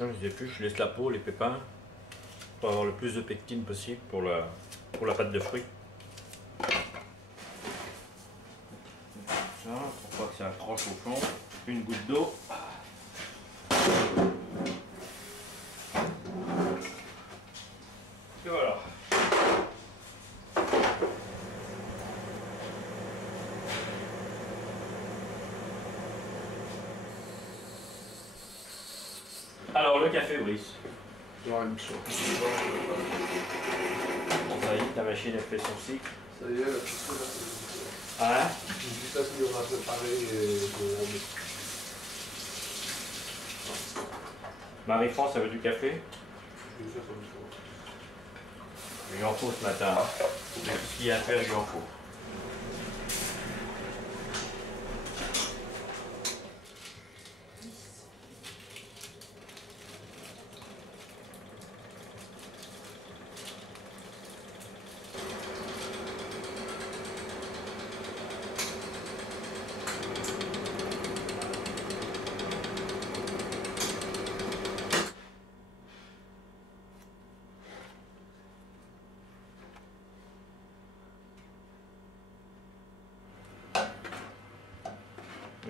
Non, je les épluche, je laisse la peau, les pépins, pour avoir le plus de pectine possible pour la pâte de fruits. Ça, pour pas que ça accroche au fond. Une goutte d'eau. Et voilà. Alors le café, Brice. Ouais, une chose. Bon, ça y est, ta machine a fait son cycle. Ça y est, la pizza là. Hein? Juste à ce qu'on a préparé et Marie-France, ça veut du café? je vais faire comme ça. Il en faut ce matin. Tout ce qu'il y a à faire, il en faut.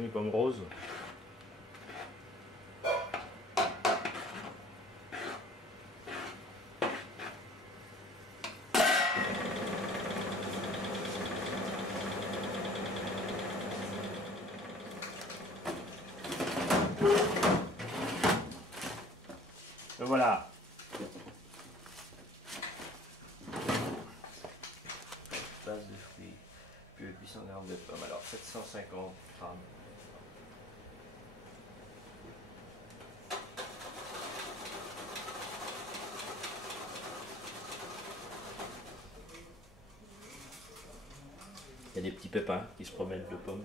Les pommes roses. Et voilà. Base de fruits, puis 800 grammes de pommes. Alors 750 grammes. Il y a des petits pépins qui se promènent de pommes.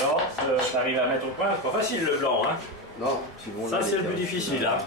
Alors, t'arrives à mettre au point, c'est pas facile le blanc, hein? Non, c'est bon. Ça, c'est le plus difficile, hein?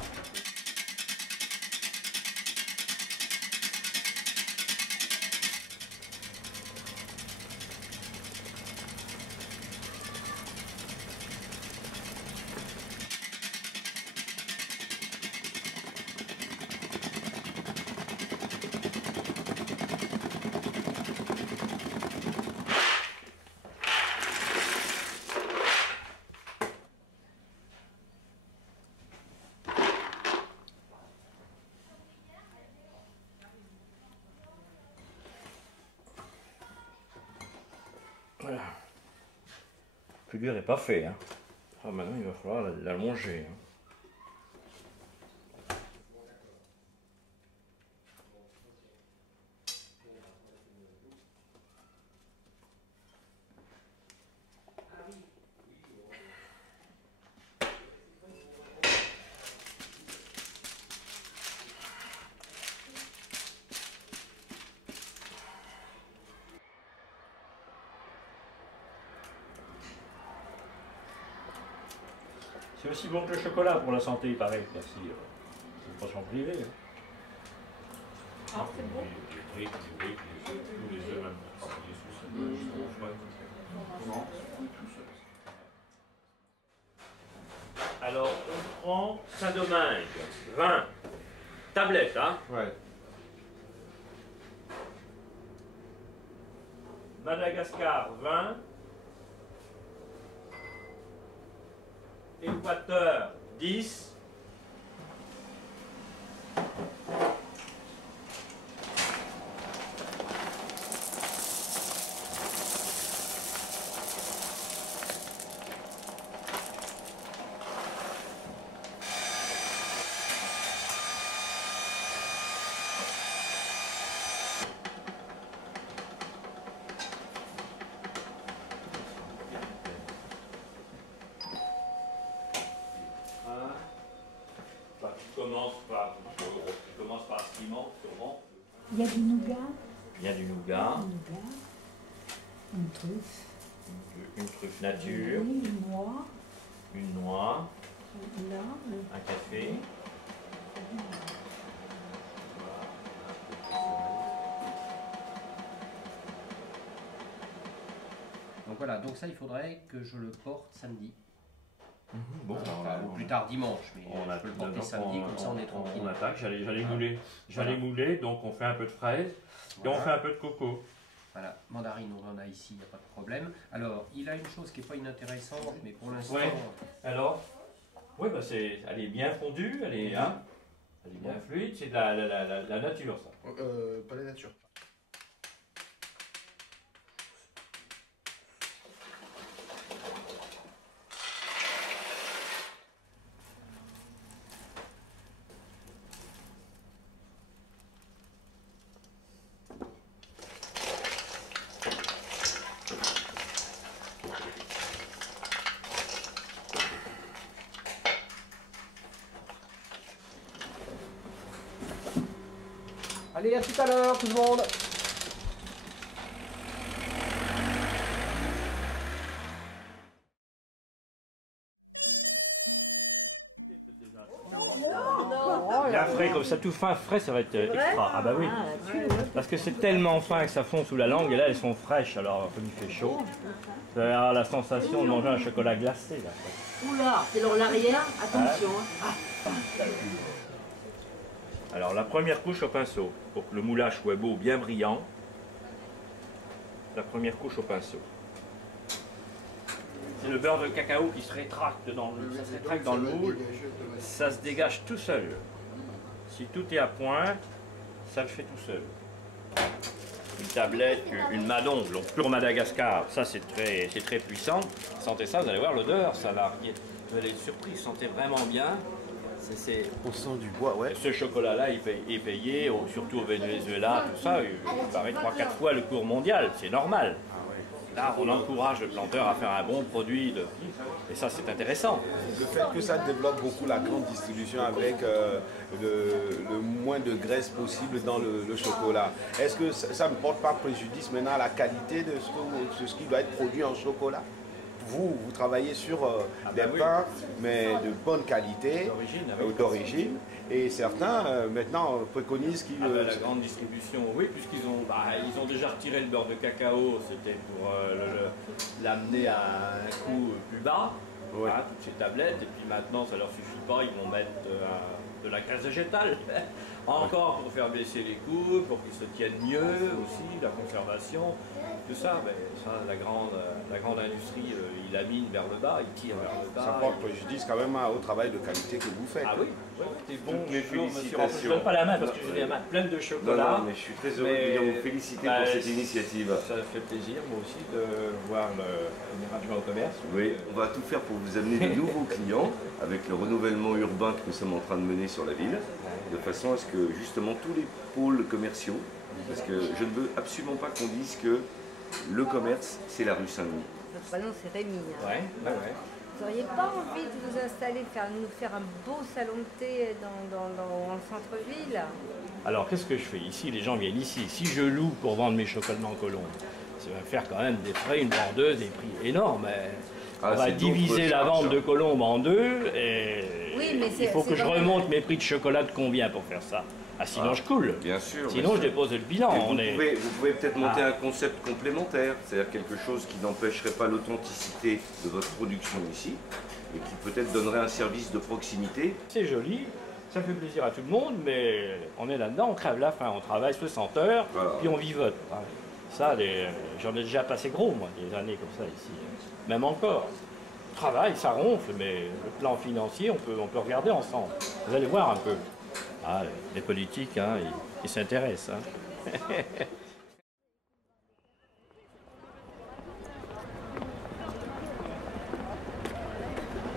Voilà. Le plus dur n'est pas fait, hein? Ah, maintenant, il va falloir l'allonger, hein. C'est aussi bon que le chocolat pour la santé, il paraît. Merci. C'est pas sans privé. Hein. Ah, c'est bon. Les briques, tous les œufs même. Comment? Alors, on prend Saint-Domingue, 20 tablettes, hein? Ouais. Madagascar, 20. Équateur, 10. Il y a du nougat. Il y a du nougat. Une truffe. Une truffe nature. Oui, une noix. Une noix. Là, Un café. Donc voilà, donc ça il faudrait que je le porte samedi. Bon, Ou plus tard dimanche, mais on je peux le porter samedi, comme ça on est tranquille. On attaque, j'allais mouler, donc on fait un peu de fraises et on fait un peu de coco. Voilà, mandarine on en a ici, il n'y a pas de problème. Alors, il a une chose qui n'est pas inintéressante, mais pour l'instant... Ouais. Alors, oui, bah elle est bien fondue, elle est bien fluide, c'est de la nature ça. Pas la nature. Allez, à tout à l'heure tout le monde. Bien frais, comme ça, tout fin, frais, ça va être extra. Ah bah oui. Parce que c'est tellement fin que ça fond sous la langue, et là elles sont fraîches, alors comme il fait chaud, vous allez avoir la sensation de manger un chocolat glacé. Là. Oula, c'est dans l'arrière, attention. Alors la première couche au pinceau, pour que le moulage soit beau, bien brillant. La première couche au pinceau. C'est le beurre de cacao qui se rétracte dans le moule, ça se dégage tout seul. Si tout est à point, ça le fait tout seul. Une tablette, une madon, donc pur Madagascar, ça c'est très puissant. Sentez ça, vous allez voir l'odeur, ça va. Vous allez être surpris, sentez vraiment bien. On sent du bois, ouais. Ce chocolat-là est payé, surtout au Venezuela, tout ça, il paraît 3-4 fois le cours mondial, c'est normal. Là, on encourage le planteur à faire un bon produit, et ça c'est intéressant. Le fait que ça développe beaucoup la grande distribution avec le moins de graisse possible dans le chocolat, est-ce que ça ne porte pas préjudice maintenant à la qualité de ce qui doit être produit en chocolat? Vous travaillez sur des pains, mais de bonne qualité, d'origine, et certains maintenant préconisent qu'ils... la grande distribution, oui, puisqu'ils ont déjà retiré le beurre de cacao, c'était pour l'amener à un coût plus bas, ouais. Toutes ces tablettes, et puis maintenant ça leur suffit pas, ils vont mettre de la graisse végétale, encore pour faire baisser les coûts, pour qu'ils se tiennent mieux aussi, la conservation, tout ça, mais ça la grande industrie, il amine vers le bas, il tire vers le bas. Ça porte préjudice quand même au travail de qualité que vous faites. Ah oui, c'est bon, mes félicitations. Je ne donne pas la main parce que j'ai des mains pleines de chocolat. Non, mais je suis très heureux de venir vous féliciter pour cette initiative. Ça fait plaisir, moi aussi, de voir le adjoint au commerce. Oui, on va tout faire pour vous amener de nouveaux clients avec le renouvellement urbain que nous sommes en train de mener sur la ville, de façon à ce que justement tous les pôles commerciaux, parce que je ne veux absolument pas qu'on dise que le commerce, c'est la rue Saint-Denis. Notre prénom c'est Rémi. Hein. Ouais. Vous n'auriez pas envie de vous installer, nous faire un beau salon de thé dans le centre-ville? Alors qu'est-ce que je fais ici? Les gens viennent ici. Si je loue pour vendre mes chocolats en Colombes, ça va faire quand même des frais, une vendeuse, des prix énormes. On va diviser la vente de Colombes en deux et oui, mais il faut que je remonte mes prix de chocolat de combien pour faire ça? Sinon je coule. Bien sûr. Sinon je dépose le bilan. Vous pouvez peut-être monter un concept complémentaire, c'est-à-dire quelque chose qui n'empêcherait pas l'authenticité de votre production ici et qui peut-être donnerait un service de proximité. C'est joli, ça fait plaisir à tout le monde, mais on est là-dedans, on crève la faim, on travaille 60 heures, voilà. Puis on vivote. Ça, j'en ai déjà passé gros, moi, des années comme ça ici. Même encore. Le travail, ça ronfle, mais le plan financier, on peut regarder ensemble. Vous allez voir un peu. Ah, les politiques, hein, ils s'intéressent. Hein.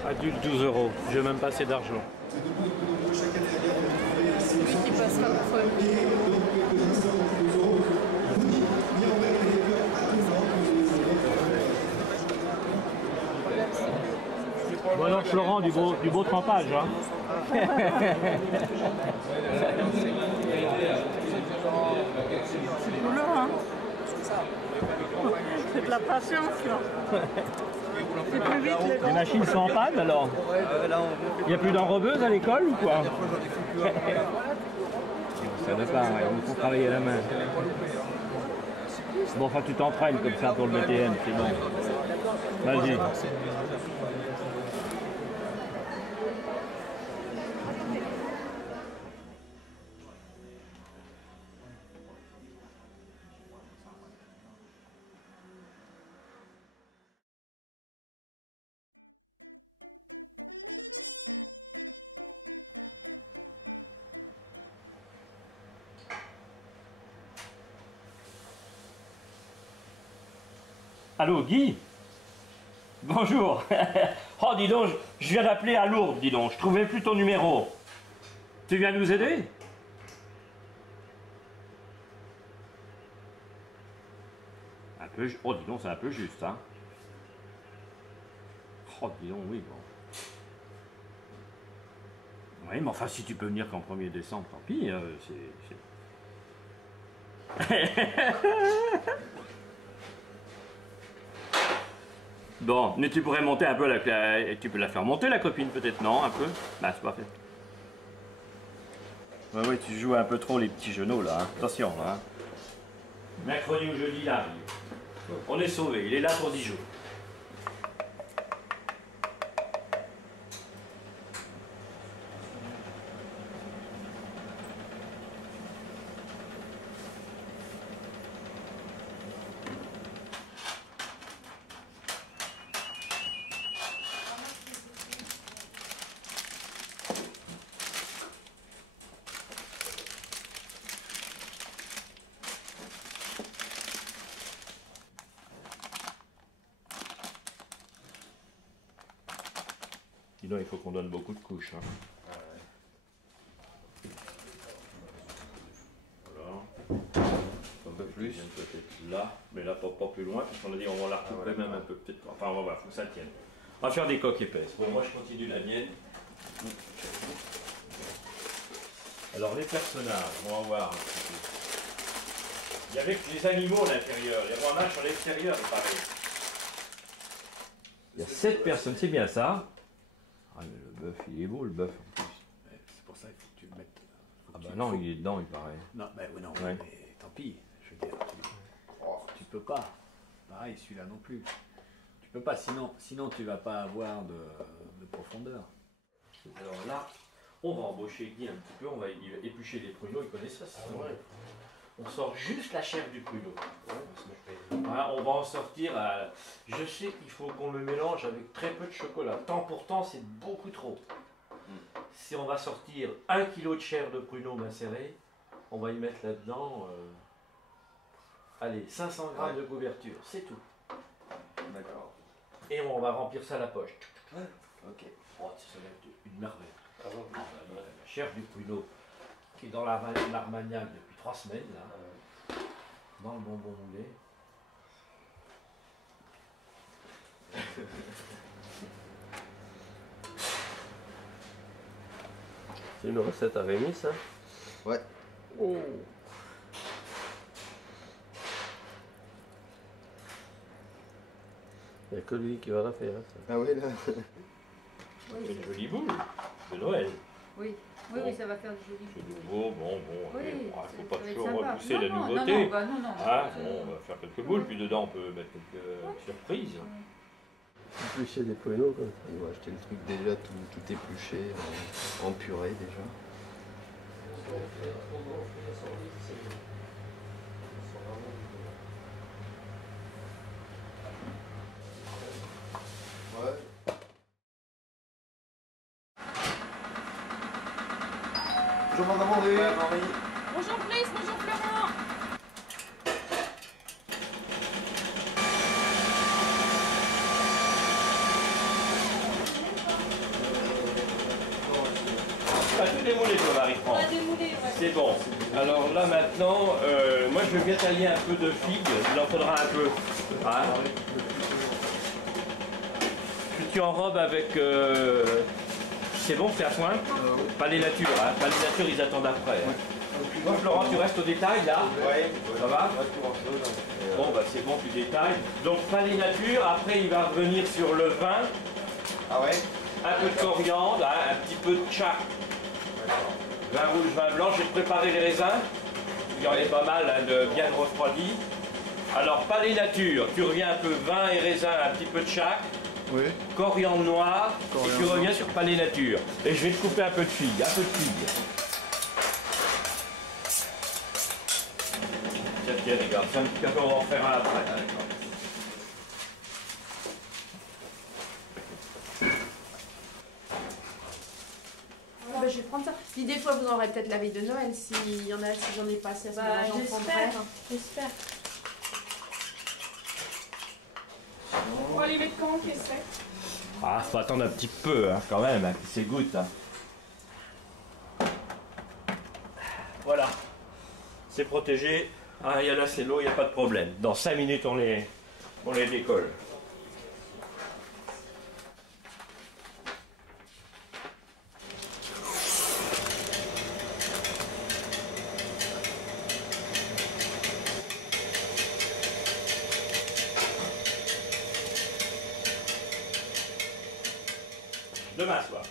Adulte 12 €, je n'ai même pas assez d'argent. Lui qui passera la fois. Bon alors Florent, du beau trempage. Hein. la patience, là. C'est plus vite, Les machines sont en panne alors? Il n'y a plus d'enrobeuse à l'école ou quoi? Ça va pas, il faut travailler à la main. Bon, enfin, tu t'entraînes comme ça pour le BTN, c'est bon. Vas-y. Allô, Guy? Bonjour. Oh, dis donc, je viens d'appeler à Lourdes, dis donc. Je trouvais plus ton numéro. Tu viens nous aider? Un peu... Oh, dis donc, c'est un peu juste, hein. Oh, dis donc, oui, bon. Oui, mais enfin, si tu peux venir qu'en 1er décembre, tant pis, c'est... Bon, mais tu pourrais monter un peu tu peux la faire monter la copine peut-être, non? Un peu? Bah c'est pas fait. Ouais, ouais, tu joues un peu trop les petits genoux là, hein. Attention hein. Mercredi ou jeudi là, on est sauvé, il est là pour 10 jours. Sinon, il faut qu'on donne beaucoup de couches. Hein. Voilà. Un peu plus. Peut-être là, mais là, pas plus loin, parce qu'on a dit on va la recouper même un peu. Peut-être. Enfin, on va voir, il faut que ça tienne. On va faire des coques épaisses. Bon, moi, je continue la mienne. Alors, les personnages, on va voir un petit peu. Il y avait les animaux à l'intérieur, les rois mages à l'extérieur, pareil. Il y a 7 personnes, c'est bien ça. Ah mais le bœuf, il est beau le bœuf en plus. C'est pour ça qu'il faut que tu le mettes. Ah bah non, il est dedans, il paraît. Non, mais oui, non, ouais. Mais tant pis. Je veux dire, tu peux pas. Pareil, celui-là non plus. Tu peux pas, sinon tu vas pas avoir de profondeur. Alors là, on va embaucher Guy un petit peu, on va éplucher les pruneaux, il connaît ça, c'est vrai. On sort juste la chair du pruneau. Voilà, on va en sortir à... Je sais qu'il faut qu'on le mélange avec très peu de chocolat. Tant pour temps, c'est beaucoup trop. Si on va sortir 1 kg de chair de pruneau macéré, on va y mettre là-dedans, allez, 500 g de couverture, c'est tout. D'accord. Et on va remplir ça à la poche. Ouais. Ok. Oh, ça va être une merveille. La chair du pruneau qui est dans l'Armagnac depuis 3 semaines, là, dans le bonbon moulé. C'est une recette à Rémi, ça? Ouais. Oh. Il n'y a que lui qui va la faire. Ça. Ah oui, là. C'est une jolie boule de Noël. Oui, oui, oui, ça va faire du joli. C'est nouveau, bon, Oui, il ne faut pas ça va être toujours sympa. repousser Non, la non, nouveauté. non, non, bah non, non. Ah, bon, on va faire quelques boules, puis dedans on peut mettre quelques surprises. Éplucher des pruneaux comme ça. Ils vont acheter le truc déjà tout épluché, en purée déjà. Ouais. Bonjour Madame André. Bonjour Brice, bonjour Florent. Pas tout démoulé, toi, Marie-France. Pas démoulé, ouais. C'est bon. Alors là maintenant, moi je veux bien tailler un peu de figues, il en faudra un peu. Hein, tu enrobes avec... c'est bon, c'est à point. Pas les natures, hein. Pas les natures, ils attendent après. Hein. Bon, Florent, tu restes au détail là? Ouais. Ça va? Bon, bah c'est bon, tu détailles. Donc, palais nature, après il va revenir sur le vin. Ah ouais? Un peu de coriandre, hein, un petit peu de tcha. Vin rouge, vin blanc, j'ai préparé les raisins. Il y en a pas mal, hein, de bien refroidis. Alors, palais nature, tu reviens un peu vin et raisin, un petit peu de chaque. Oui. Coriandre noir, et tu reviens sur palais nature. Et je vais te couper un peu de figues, un peu de figues. Tiens, regarde, c'est un petit café, on va en faire un après. Bah, je vais prendre ça. Puis des fois, vous en aurez peut-être la veille de Noël, s'il y en a, si j'en ai pas assez, j'en prendrai. J'espère. On va les mettre quand, qu'est-ce que c'est? Ah, faut attendre un petit peu, hein, quand même, hein, qu'il s'égoutte. Hein. Voilà. C'est protégé. Ah, il y a là, c'est l'eau, il n'y a pas de problème. Dans 5 minutes, on les décolle. Demain soir.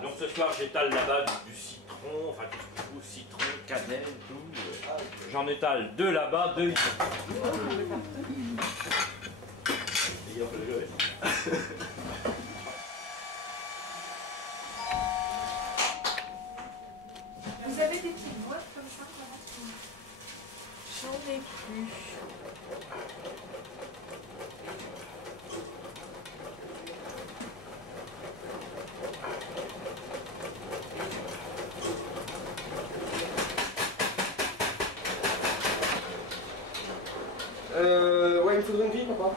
Donc ce soir, j'étale là-bas du citron, enfin tout citron, cannelle, tout. J'en étale 2 là-bas, 2 ici. Vous avez des petites boîtes comme ça? J'en ai plus. Ouais, il me faudrait une grille, papa.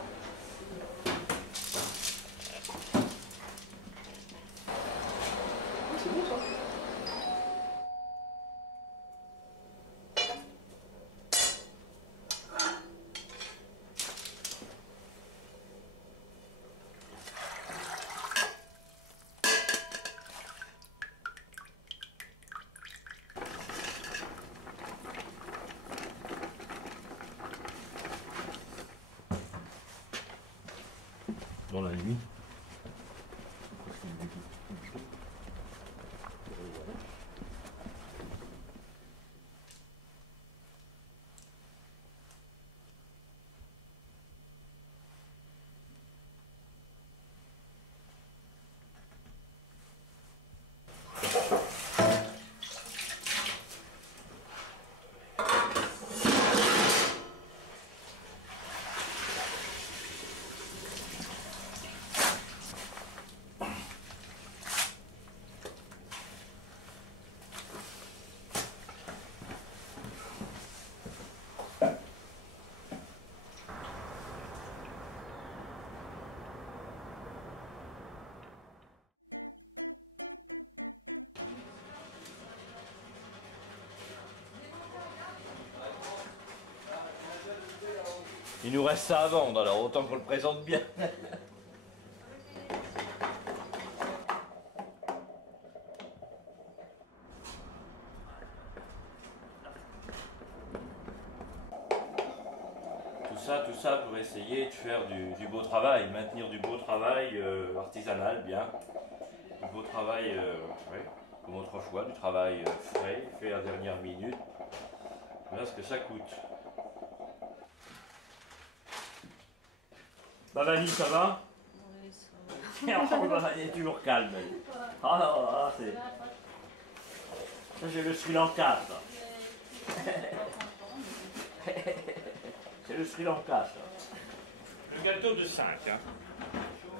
C'est bon ça. Dans la nuit. Il nous reste ça à vendre, alors autant qu'on le présente bien. Tout ça pour essayer de faire du beau travail, maintenir du beau travail artisanal, bien. Du beau travail, ouais, comme autrefois, du travail frais, fait à dernière minute. Voilà ce que ça coûte. Bah Vanille, ça va? Oui, ça Elle est toujours calme. Ah non, là, c'est... Ça, j'ai le Sri Lanka, ça. C'est le Sri Lanka, ça. Le gâteau de 5, hein.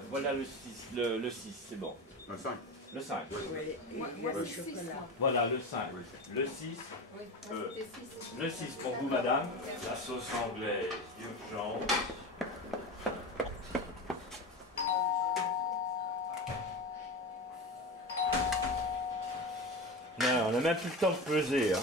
Voilà le 6, le 6, c'est bon. Le 5. Le 5. Oui, Moi, c'est 6. Voilà, le 5. Le 6. Oui, c'était 6. Le 6 pour vous, madame. La sauce anglaise d'urgence. Non, on n'a même plus le temps de peser. Hein.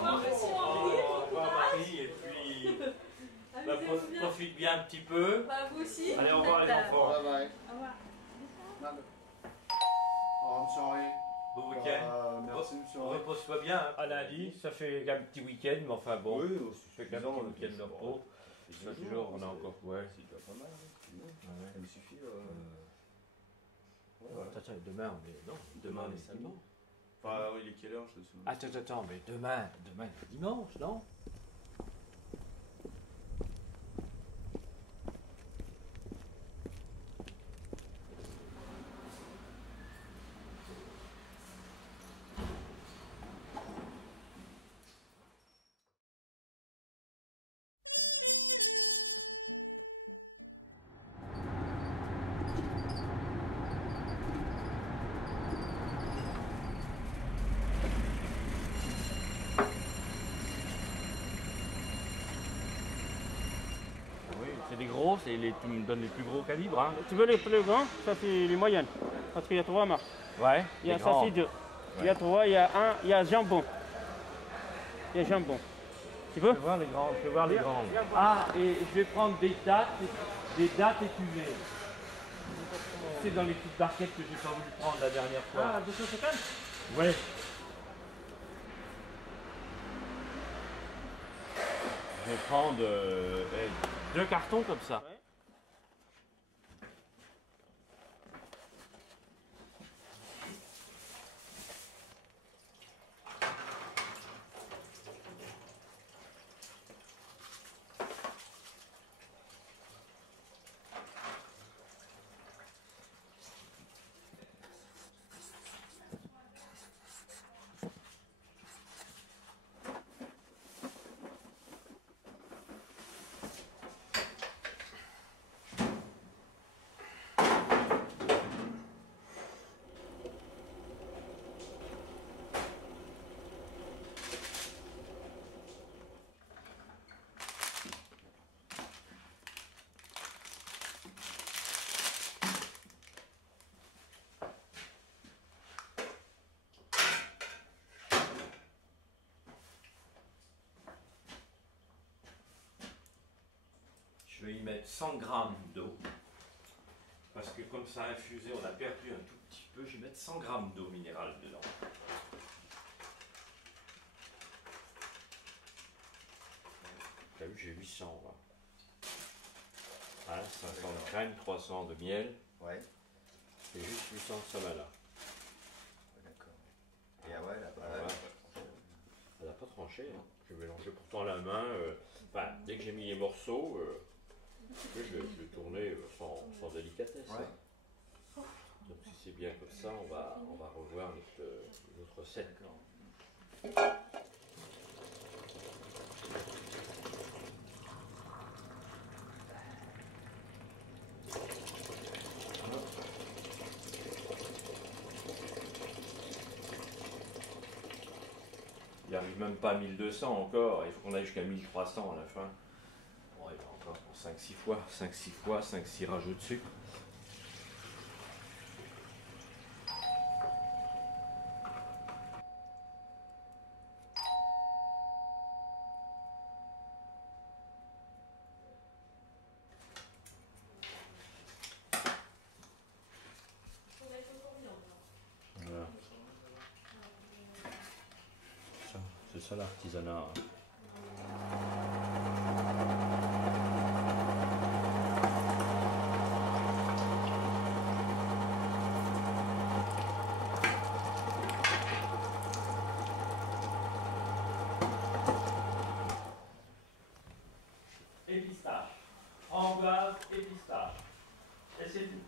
Au revoir Marie, et puis profite bien un petit peu. Bah, vous aussi. Allez, au revoir les enfants. Bye bye. Au revoir. Oh, I'm sorry. Bon week-end. Merci, monsieur. Repose-toi bien. Hein. À lundi, ça fait un petit week-end, mais enfin bon. Oui, ça fait qu'un petit week-end de repos. Ça toujours, on a encore. Ouais. C'est déjà pas mal. Ouais. Ça me suffit. Attends, demain, on est. Non, demain, on est samedi. Enfin, il est quelle heure, je sais pas. Attends, mais demain, c'est dimanche, non? C'est des gros, tu me donnes les plus gros calibres. Hein. Tu veux les plus grands? Ça c'est les moyennes. Parce qu'il y a 3 marques. Ouais. Il y a ça c'est 2. Il y a 3, il y a 1, il y a jambon. Il y a jambon. Tu veux? Je vais voir les grandes. Ah, et je vais prendre des dates écumées. C'est dans les petites barquettes que j'ai pas voulu prendre la dernière fois. Ah, 250? Ouais. Je vais prendre 2 cartons comme ça. Ouais. Je vais y mettre 100 grammes d'eau. Parce que comme ça a infusé, on a perdu un tout petit peu. Je vais mettre 100 grammes d'eau minérale dedans. T'as vu, j'ai 800. Hein, 500 de crème, 300 de miel. Ouais. Et juste 800 de samala. D'accord. Et ah ouais, là-bas. Voilà. Elle n'a pas tranché. Hein. Je vais mélanger pourtant la main. Enfin, dès que j'ai mis les morceaux, je vais tourner sans délicatesse. Ouais. Hein. Donc si c'est bien comme ça, on va revoir notre recette. Il n'arrive même pas à 1200 encore, il faut qu'on aille jusqu'à 1300 à la fin. Bon, il va encore pour 5-6 fois, 5-6 rajouts de sucre. Voilà. C'est ça l'artisanat. Et pistache. Framboise et pistache. Et c'est tout.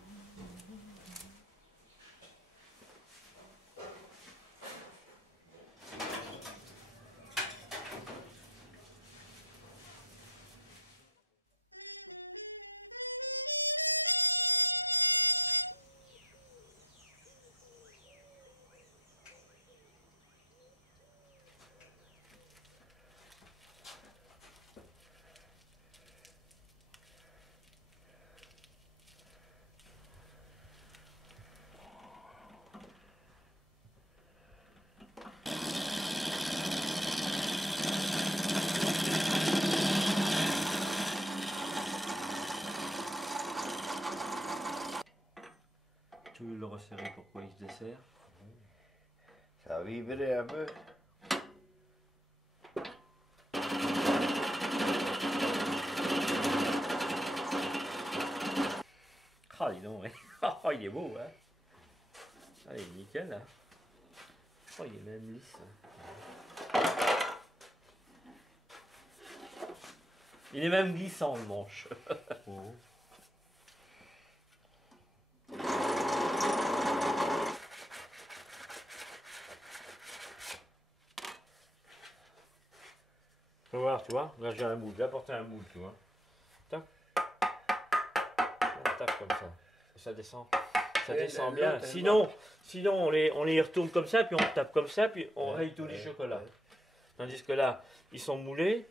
tu veux le resserrer, pourquoi il se dessert? Ça vibrait un peu. Ah, dis donc, ouais. Oh, il est beau, hein. Ah, il est nickel, hein. Oh, il est même lisse. Il est même glissant, le manche. Faut voir, tu vois. Là, j'ai un moule. J'ai apporté un moule, tu vois. Tac. On tape comme ça. Et ça descend. Ça descend bien. Sinon on les retourne comme ça, puis on tape comme ça, puis on raye tous les chocolats. Tandis que là, ils sont moulés.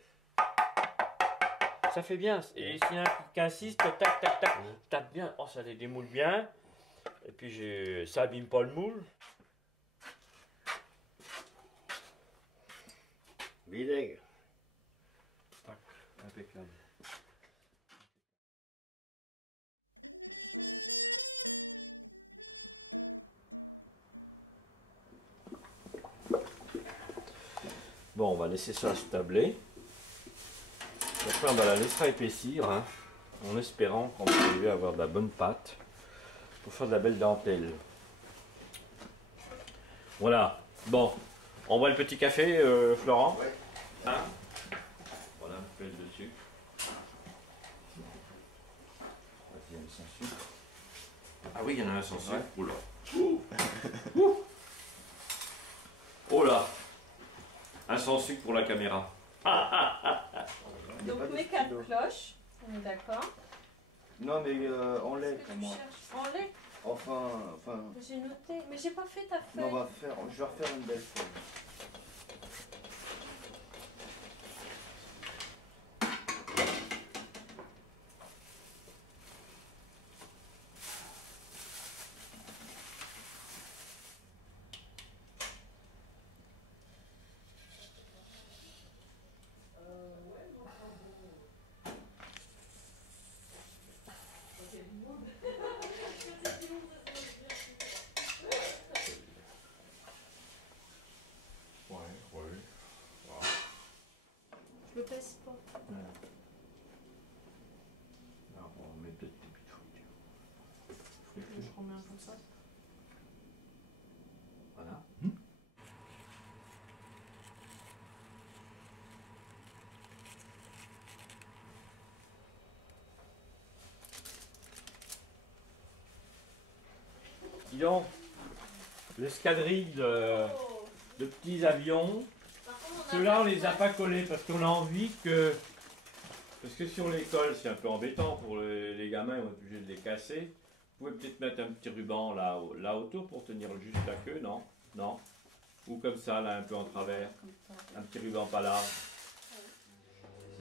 Ça fait bien. Et s'il y en a qui insiste, tac, tac, tac, tape bien. Oh, ça les démoule bien. Et puis ça abîme pas le moule. Vinaigre. Tac, impeccable. Bon, on va laisser ça se tabler. Après, on va la laisser épaissir, hein, en espérant qu'on va arriver à avoir de la bonne pâte pour faire de la belle dentelle. Voilà. Bon, on boit le petit café, Florent. Ouais. Hein, voilà, un peu de sucre. Il y en a sans sucre. Ah oui, il y en a un sans sucre. Ouais. Oula. Ouh. Oh là. Un sans sucre pour la caméra. Donc mes 4 cloches, on est d'accord. Non mais en lait pour moi. En lait. Enfin. J'ai noté, mais j'ai pas fait ta feuille. Non, je vais refaire une belle feuille. Je le pèse pas. Alors, on met peut-être des petites frites. Je remets un peu de ça. Voilà. Dis donc, l'escadrille de petits avions, ceux-là on les a pas collés parce qu'on a envie que... Parce que si on les colle, c'est un peu embêtant pour les gamins, on est obligé de les casser. Vous pouvez peut-être mettre un petit ruban là autour pour tenir juste la queue, non? Non? Ou comme ça, là, un peu en travers. Un petit ruban pas large.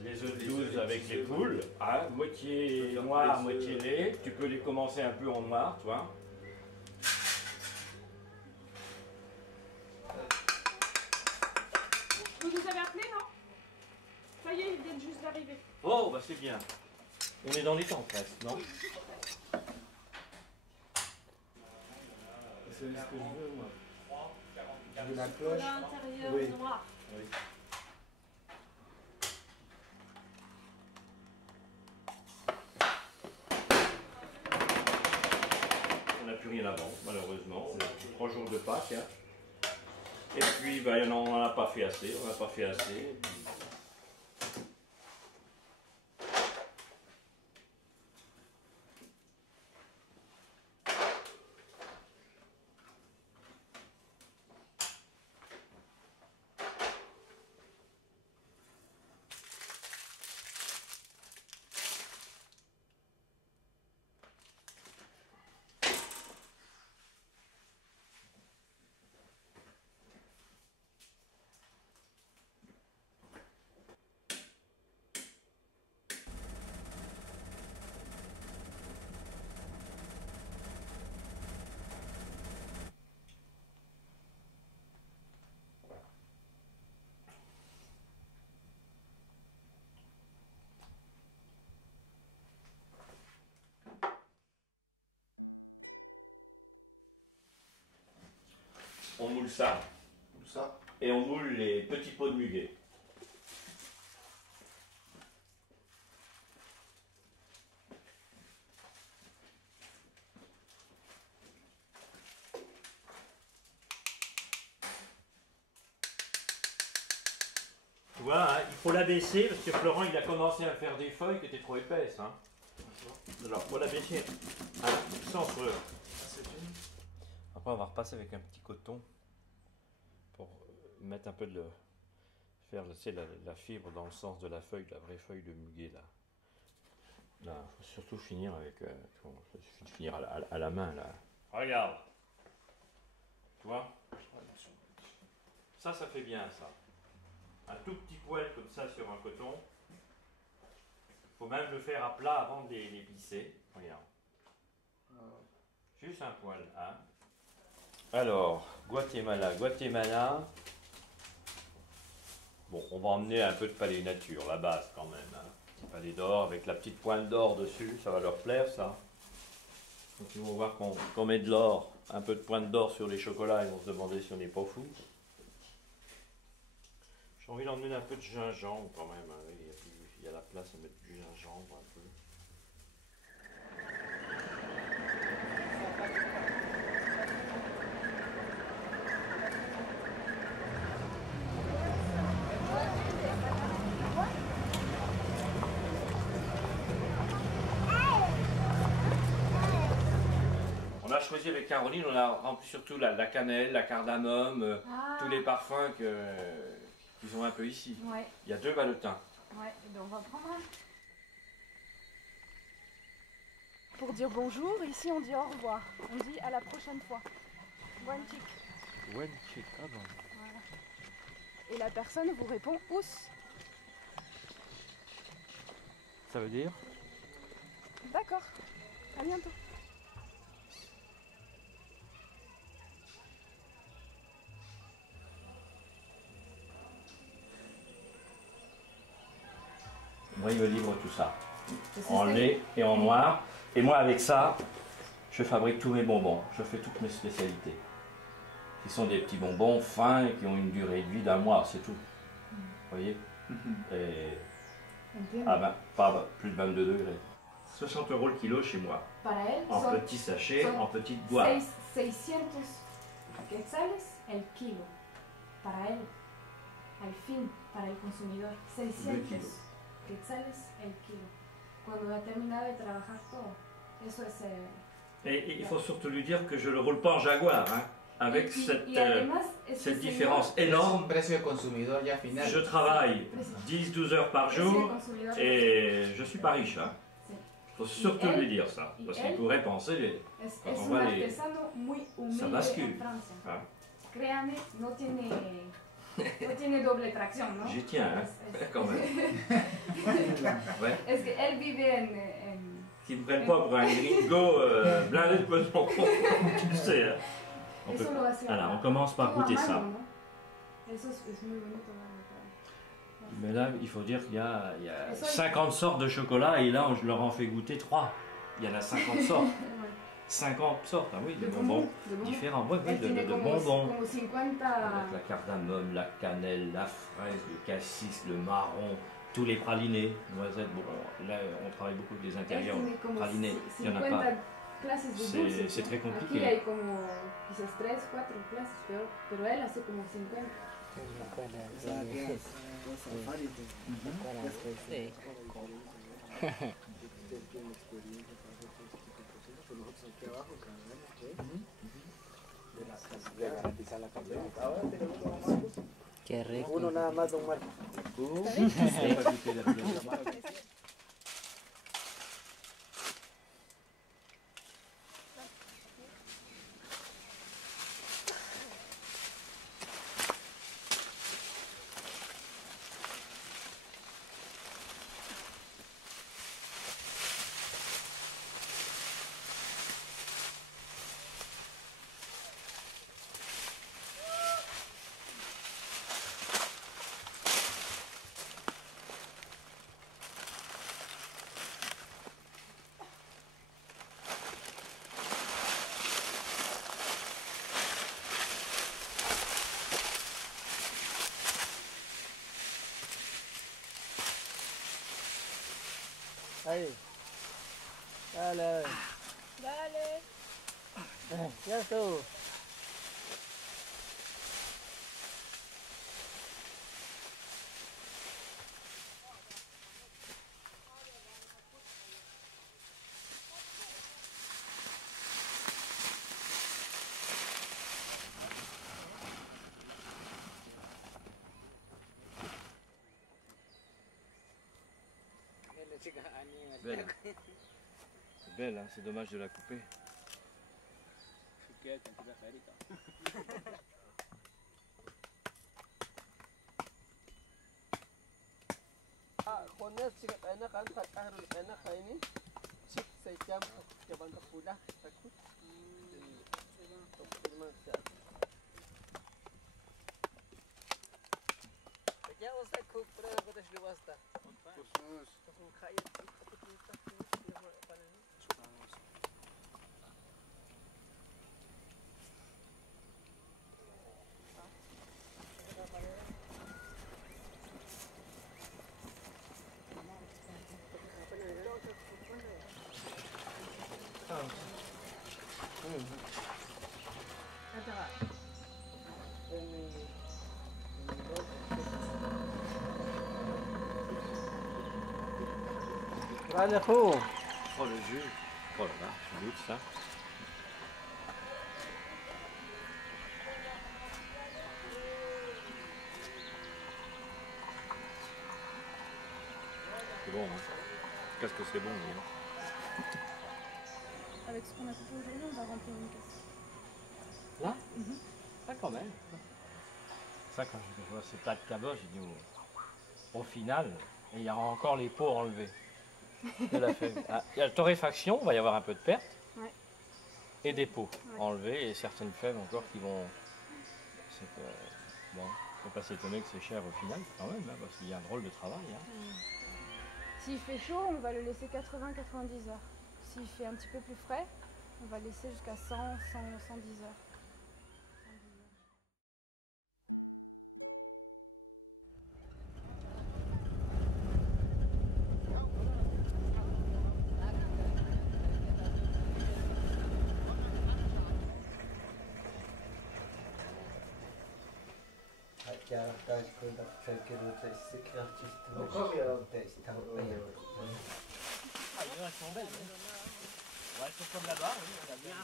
Les œufs de 12 avec les poules, hein, moitié noir, moitié lait. Tu peux les commencer un peu en noir, tu vois. Vous nous avez appelé, non? Ça y est, ils viennent juste d'arriver. Oh, bah c'est bien. On est dans les temps presque, non? C'est ce que je veux, moi. Je veux la Chocolat cloche. intérieur Oui. noir. Oui. On n'a plus rien à vendre, malheureusement. 3 jours de Pâques. Hein. Et puis, bah, on n'en a pas fait assez. On n'a pas fait assez. Et puis... on moule ça. Et on moule les petits pots de muguet. Tu vois, hein, il faut l'abaisser parce que Florent il a commencé à faire des feuilles qui étaient trop épaisses. Hein. Alors, il faut l'abaisser sans fleur. Après, on va repasser avec un petit coton pour mettre un peu de faire la fibre dans le sens de la feuille, de la vraie feuille de muguet là. Là, il faut surtout finir avec. Il suffit de finir à la main là. Regarde. Tu vois? Ça fait bien ça. Un tout petit poil comme ça sur un coton. Il faut même le faire à plat avant de les plisser. Regarde. Juste un poil. Hein. Alors, Guatemala. Bon, on va emmener un peu de palais nature, la base quand même. Hein. Palais d'or avec la petite pointe d'or dessus, ça va leur plaire ça. Donc ils vont voir qu'on met de l'or, un peu de pointe d'or sur les chocolats, ils vont se demander si on n'est pas fou. J'ai envie d'emmener un peu de gingembre quand même. Hein. Il y a la place à mettre du gingembre un peu. On a choisi avec Caroline, on a rempli surtout la cannelle, la cardamome, tous les parfums qu'ils ont un peu ici. Ouais. Il y a 2 ballotins. Ouais, donc on va prendre un. Pour dire bonjour, ici on dit au revoir. On dit à la prochaine fois. Wanchik. Wanchik, ah bon. Voilà. Et la personne vous répond ous. Ça veut dire? D'accord. À bientôt. Moi, il me livre tout ça, en lait et en noir. Et moi, avec ça, je fabrique tous mes bonbons. Je fais toutes mes spécialités. Qui sont des petits bonbons fins et qui ont une durée de vie d'1 mois, c'est tout. Vous voyez? Et pas plus de 22 degrés. 60 € le kilo chez moi. En petits sachets, en petites boîtes. 600 quetzales el kilo. Para él, al fin, para el consumidor. 600 quetzales el kilo. Cuando ha terminado de trabajar todo. Eso es. Et il faut surtout lui dire que je ne le roule pas en Jaguar, hein, avec cette différence énorme. Je travaille 10-12 heures par jour et je ne suis pas riche. Hein. Il faut surtout lui dire ça, parce qu'il pourrait penser, quand on voit les... ça bascule. Hein. Créame, no tiene doble tracción, ¿no? J'y tiens, hein, quand même. Ouais. Es que él vive en Qu'ils ne me prennent pas pour un gringo blindé de poisson. Tu sais, hein. Alors, on commence par goûter ça. Mais là, il faut dire qu'il y a 50 sortes de chocolat et là, je leur en fais goûter 3. Il y en a 50 sortes. 50 sortes, ah oui, de bonbons différents. Ouais, oui, de bonbons. Avec la cardamome, la cannelle, la fraise, le cassis, le marron, tous les pralinés, noisettes. Bon, là, on travaille beaucoup avec les intérieurs pralinés. Il n'y en a pas. C'est très compliqué. Aquí hay como quizás 3, 4 clases, pero él hace como 50. Qué rico. Uno nada más, don Marco. Ahí. Dale. Dale. Ya estuvo. Belle. C'est belle, hein, c'est dommage de la couper. Allez, fou. Oh le jus. Oh là là, je goûte ça. C'est bon, hein. Qu'est-ce que c'est bon, lui, hein. Avec ce qu'on a coupé aujourd'hui, on va remplir une caisse. Là Ah, quand même. Ça, quand je vois ces tas de caboches, j'ai dit au final, il y aura encore les pots enlevés. De la fève. Ah, il y a la torréfaction, il va y avoir un peu de perte. Ouais. Et des pots enlevés et certaines fèves encore qui vont. Bon, il ne faut pas s'étonner que c'est cher au final, quand même, hein, parce qu'il y a un drôle de travail. Hein. S'il fait chaud, on va le laisser 80-90 heures. S'il fait un petit peu plus frais, on va le laisser jusqu'à 100-110 heures. Ah, elles sont belles, hein. Ouais, elles sont comme là-bas, oui, on a bien.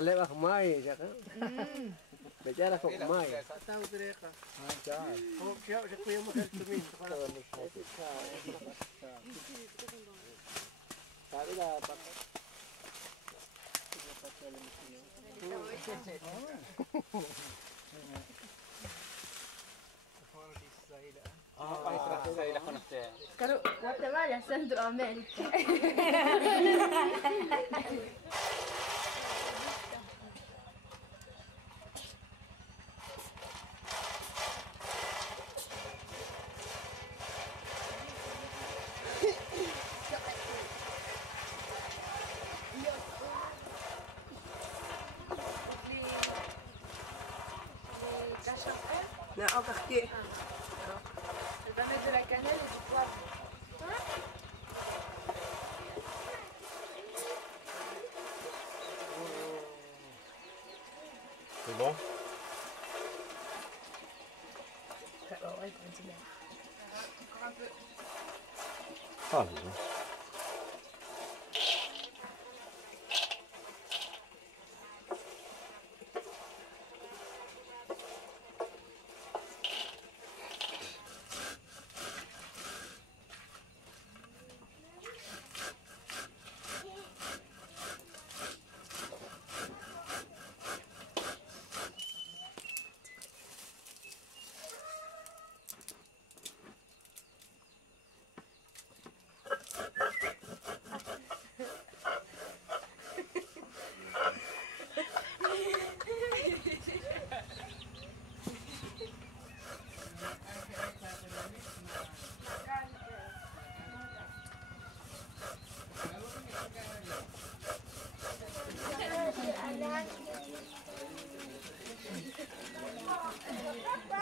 Lewat mai ya kan. Bicara kok mai. Tahu mereka. Ajar. Oh, siap, saya punya model cermin. Tapi dah pakai. Claro, Guatemala, Centroamérica. Non, encore qui? Je vais mettre de la cannelle et du poivre. C'est bon? Ouais, continue. Encore un peu. Ah, c'est bon.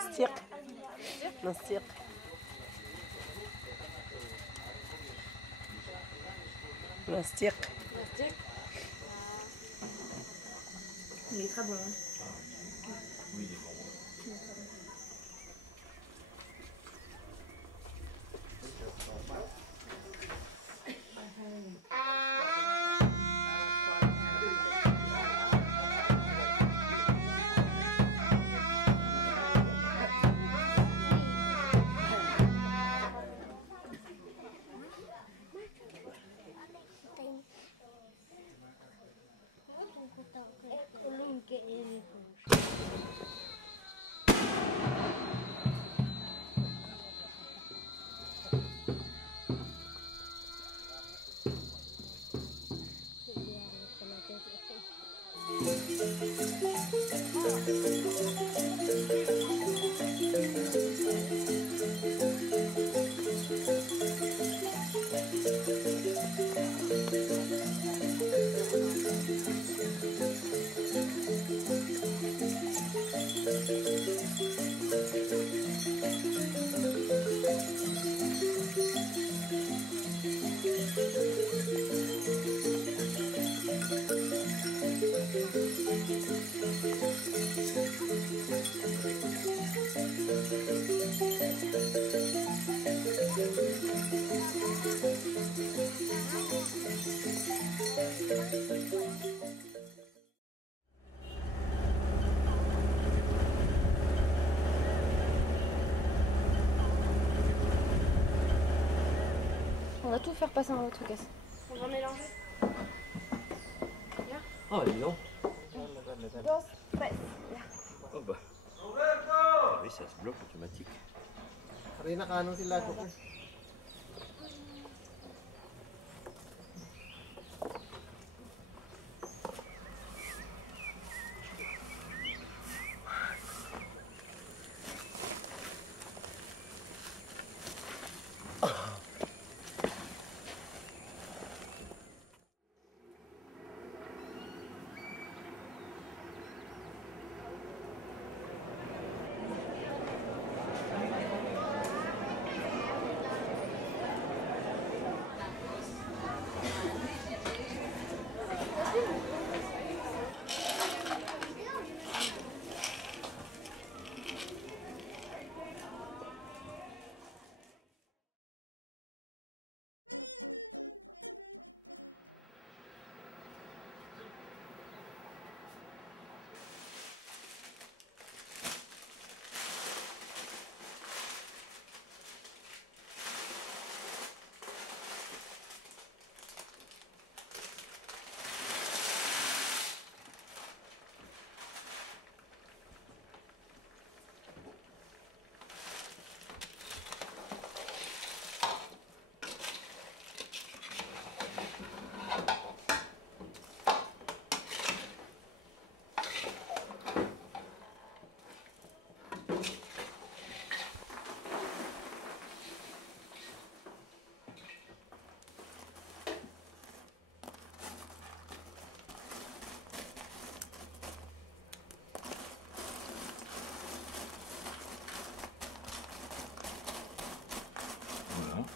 Nastirk. Nastirk. Nastirk. Il est très bon. Oui, il est bon. On va tout faire passer dans l'autre caisse. On va mélanger. Oh, dis donc. Dos, tres. Oh bah. Ah oui, ça se bloque automatique. Karina, kaano sila ko.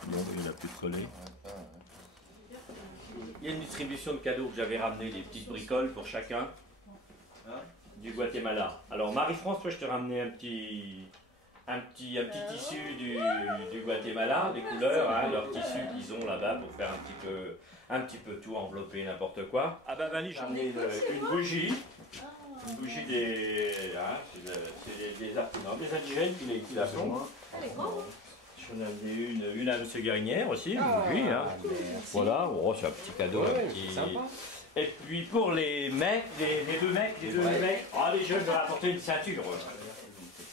Bon, il n'a plus de relais. Il y a une distribution de cadeaux que j'avais ramené, des petites bricoles pour chacun du Guatemala. Alors Marie-France, toi je t'ai ramené un petit tissu du Guatemala, des couleurs, hein, leur tissu qu'ils ont là-bas pour faire un petit peu tout, envelopper n'importe quoi. Ah bah Vanny, j'ai ramené une bougie des, hein, c'est des artisans, des indigènes qui la font. J'en ai amené une à M. Guérinière aussi, une bougie. Hein. Voilà, oh, c'est un petit cadeau. Ouais, petit... sympa. Et puis pour les mecs, les deux mecs, les jeunes, je vais apporter une ceinture.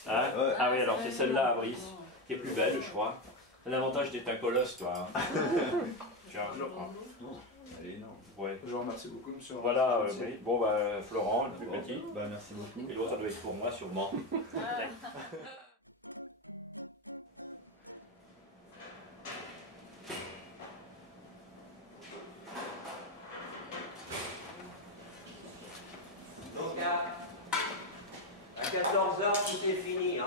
Hein ah oui, alors c'est celle-là à Brice, qui est plus belle, je crois. C'est l'avantage d'être un colosse, toi. Hein. Tiens, je prends. Elle est énorme. Ouais. Je vous remercie beaucoup, monsieur. Voilà, oui. Bon, bah, Florent, le plus petit. Bah, merci beaucoup. Et l'autre, ça doit être pour moi, sûrement. Donc à 14h, tout est fini. Hein.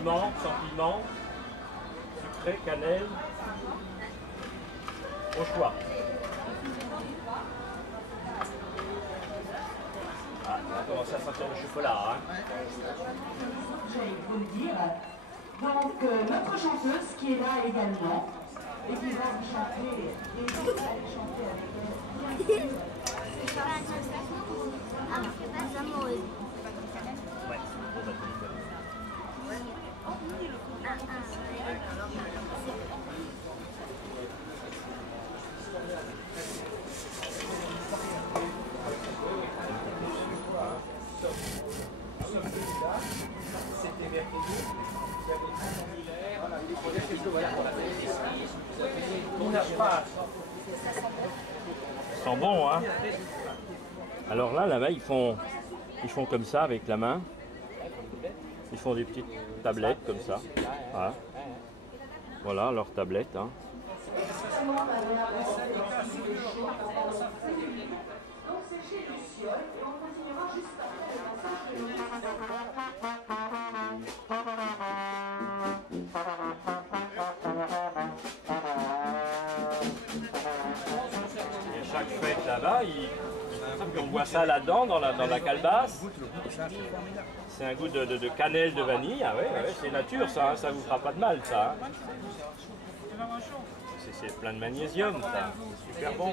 Piment, champignon, sucré, cannelle, au choix. Ah, on commence à sentir le chocolat. Hein. J'allais vous le dire. Donc, notre chanteuse qui est là également et qui va vous chanter et vous allez chanter avec elle. C'était mercredi, Ils sont bons, hein. Alors là-bas, ils font comme ça avec la main. Ils font des petites tablettes comme ça. Voilà, voilà leur tablette. Hein. Et chaque fête là-bas, on boit ça là-dedans, dans la calebasse. C'est un goût de cannelle, de vanille. Ah ouais, ouais, c'est nature ça, hein, ça vous fera pas de mal ça. Hein. C'est plein de magnésium ça, c'est super bon.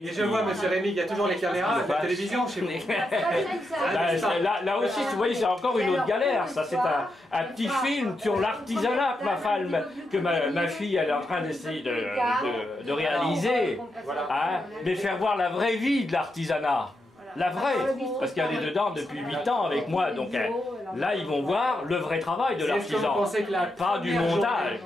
Et je vois, monsieur Rémy, il y a toujours les caméras, la télévision chez vous. Là aussi, tu vois, c'est encore une autre galère. Ça, c'est un petit film sur l'artisanat que ma fille elle est en train d'essayer de réaliser. Hein, mais faire voir la vraie vie de l'artisanat. La vraie. Parce qu'elle est dedans depuis 8 ans avec moi. Donc là, ils vont voir le vrai travail de l'artisan. Pas du montage.